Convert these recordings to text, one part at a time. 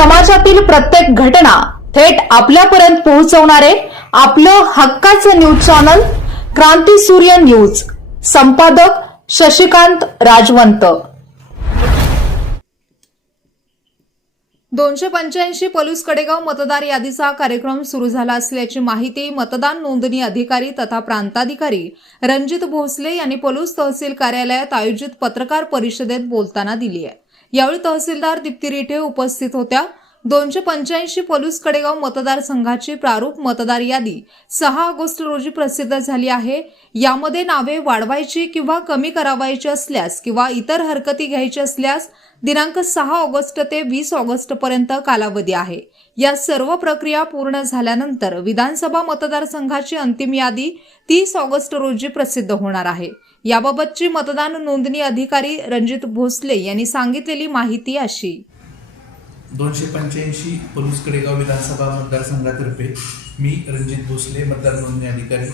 समाजातील प्रत्येक घटना थेट आपल्यापर्यंत पोहोचवणारे आपलं हक्काचं न्यूज चॅनल क्रांती सूर्य न्यूज. संपादक शशिकांत राजवंत. दोनशे पंच्याऐंशी पलूस कडेगाव मतदार यादीचा कार्यक्रम सुरू झाला असल्याची माहिती मतदान नोंदणी अधिकारी तथा प्रांताधिकारी रणजित भोसले यांनी पलूस तहसील कार्यालयात आयोजित पत्रकार परिषदेत बोलताना दिली आहे. यावेळी तहसीलदार दीप्ती रिठे उपस्थित होत्या. दोनशे पंच्याऐंशी पलूस कडेगाव मतदारसंघाची प्रारूप मतदार यादी सहा ऑगस्ट रोजी प्रसिद्ध झाली आहे. यामध्ये नावे वाढवायची किंवा कमी करावायची असल्यास किंवा इतर हरकती घ्यायची असल्यास दिनांक सहा ऑगस्ट ते वीस ऑगस्ट पर्यंत कालावधी आहे. या सर्व प्रक्रिया पूर्ण झाल्यानंतर विधानसभा मतदारसंघाची अंतिम यादी तीस ऑगस्ट रोजी प्रसिद्ध होणार आहे. याबाबतची मतदान नोंदणी अधिकारी रणजित भोसले यांनी सांगितलेली माहिती अशी. दोनशे पंच्याऐंशी पलूस कडेगाव विधानसभा मतदारसंघातर्फे मी रणजित भोसले मतदार नोंदणी अधिकारी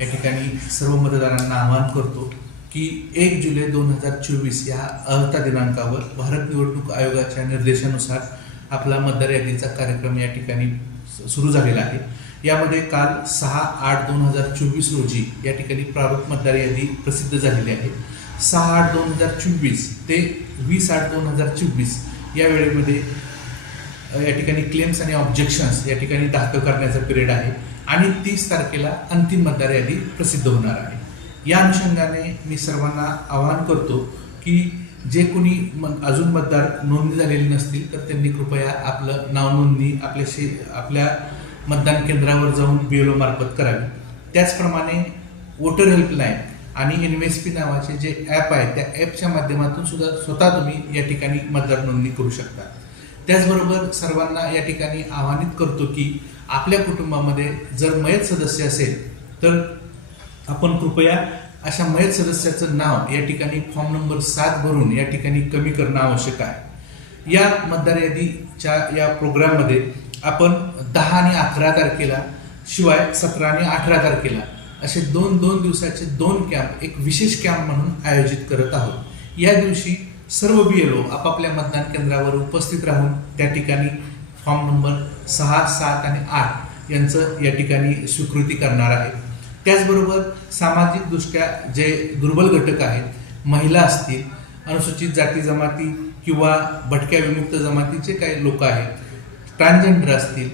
या ठिकाणी सर्व मतदारांना आवाहन करतो की एक जुलै दोन हजार चोवीस या अर्हता दिनांकावर भारत निवडणूक आयोगाच्या निर्देशानुसार आपला मतदार यादीचा कार्यक्रम या ठिकाणी सुरू झालेला आहे. यामध्ये काल सहा आठ दोन हजार चोवीस रोजी या ठिकाणी प्रारूप मतदार यादी प्रसिद्ध झालेली आहे. सहा आठ दोन हजार चोवीस ते वीस आठ दोन हजार चोवीस या वेळेमध्ये या ठिकाणी क्लेम्स आणि ऑब्जेक्शन्स या ठिकाणी दाखल करण्याचा पिरियड आहे. आणि तीस तारखेला अंतिम मतदार यादी प्रसिद्ध होणार आहे. या अनुषंगाने मी सर्वांना आवाहन करतो की जे कोणी मग अजून मतदार नोंदणी झालेली नसतील तर त्यांनी कृपया आपलं नाव नोंदणी आपल्याशी आपल्या मतदान केंद्रावर जाऊन बी एल मार्फत करावी. त्याचप्रमाणे वोटर हेल्पलाईन आणि एन एस पी नावाचे जे ॲप आहे त्या ॲपच्या माध्यमातून सुद्धा स्वतः तुम्ही या ठिकाणी मतदार नोंदणी करू शकता. त्याचबरोबर सर्वांना या ठिकाणी आवाहनित करतो की आपल्या कुटुंबामध्ये जर मयत सदस्य असेल तर आपण कृपया अशा मयत सदस्याचं नाव या ठिकाणी फॉर्म नंबर सात भरून या ठिकाणी कमी करणं आवश्यक आहे. या मतदार यादीच्या या प्रोग्राममध्ये आपण दहा आणि अकरा तारखेला शिवाय सतरा आणि अठरा तारखेला असे दोन दोन दिवसाचे दोन कॅम्प एक विशेष कॅम्प म्हणून आयोजित करत आहोत. या दिवशी सर्व बी एल ओ आपापल्या मतदान केंद्रावर उपस्थित राहून त्या ठिकाणी फॉर्म नंबर सहा सात आणि आठ यांचं या ठिकाणी स्वीकृती करणार आहे. त्याचबरोबर सामाजिकदृष्ट्या जे दुर्बल घटक आहेत महिला असतील अनुसूचित जाती जमाती किंवा भटक्या विमुक्त जमातीचे काही लोक आहेत ट्रान्सजेंडर असतील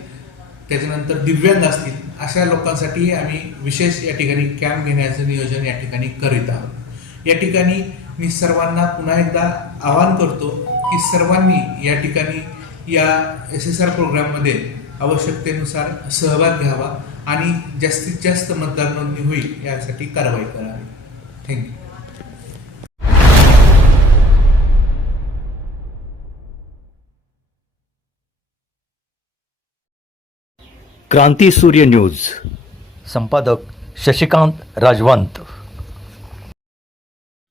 त्याच्यानंतर दिव्यांग असतील अशा लोकांसाठी आम्ही विशेष या ठिकाणी कॅम्प घेण्याचं नियोजन या ठिकाणी करीत आहोत. या ठिकाणी मी सर्वांना पुन्हा एकदा आवाहन करतो की सर्वांनी या ठिकाणी या एस एस आर प्रोग्राममध्ये आवश्यकतेनुसार सहभाग घ्यावा आणि जास्तीत जास्त मतदार नोंदणी होईल यासाठी कारवाई करावी. थँक्यू क्रांती सूर्य न्यूज. संपादक शशिकांत राजवंत.